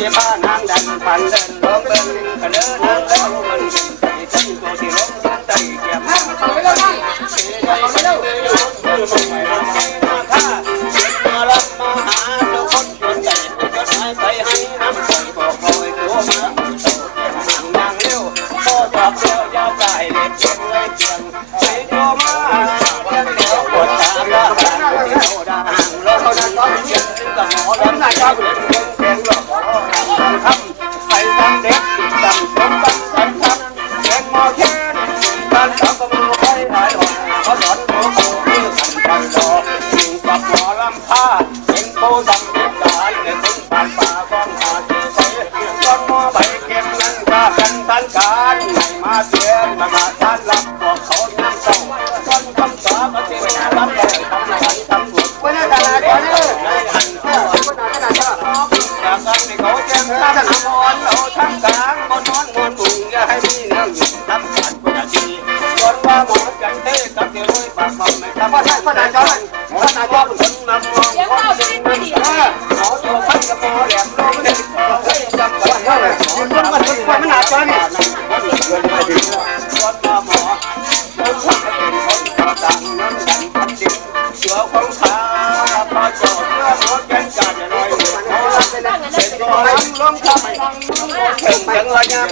ที่บ้านนางดันปันเดินลงเบิ่งกระเดินแล้วมันใจใจตัวที่ล้มใจเก็บมาเอาไปแล้วนะเอาไปแล้วมือมันไม่มาค่ามารับมาหาเจ้าคนจนใจจนหายไปให้น้ำใจบอกคอยตัวมาห่างนางเร็วพ่อตอบเร็วยาวใจเล็กเพียงเลยเพียงใจตัวมาเพียงเดียวปวดตาละห่างที่โนดาห่างรถเขาดันต้อนเพียงกับหมอลำหน้าเจ้าเป็นเพียงหลอกทำไปทำเด็กจำสมบัติสันทับเพียงมอแค่การทำกับมือไว้หายหอกเขาหลอนหัวโตคือกันไปรอสิ่งกับหมอลำผ้าเป็นโพดำเป็นการในถึงผ่านป่าก้อนหาที่ใส่ก้อนมอใบเก็บนั้นกากันทันการไม่มาเสียงมาทานรับบอกเขาน้ำเต้าก้อนคำสาปฏิวัติรับได้ทำงานทำบุญไว้ในตลาดก่อนเลยจากกันในเขาแจ้งท่านนอนเราทั้งกลางบนนอนบนบุงอย่าให้มีเรื่องหยุดทำการกุศลดีส่วนว่าหมอจันเทกับเดี๋ยวรวยปากมันไม่ทำอะไรก็ได้จอยก็ได้จอยคนนำมองคนเป็นไม่ดีหมอตัวพันกับหมอแหลมโลไม่ได้จำกันได้เลยมันหนาจอยนี่ส่วนว่าหมอคนทำเป็นคนต่างนั้นดันพันดิบเสือของข้าพอจอดเพื่อหมอแก่นการอย่าลอยเป็นตัวล้มล้มทำไมถึงจังเลยเนี่ย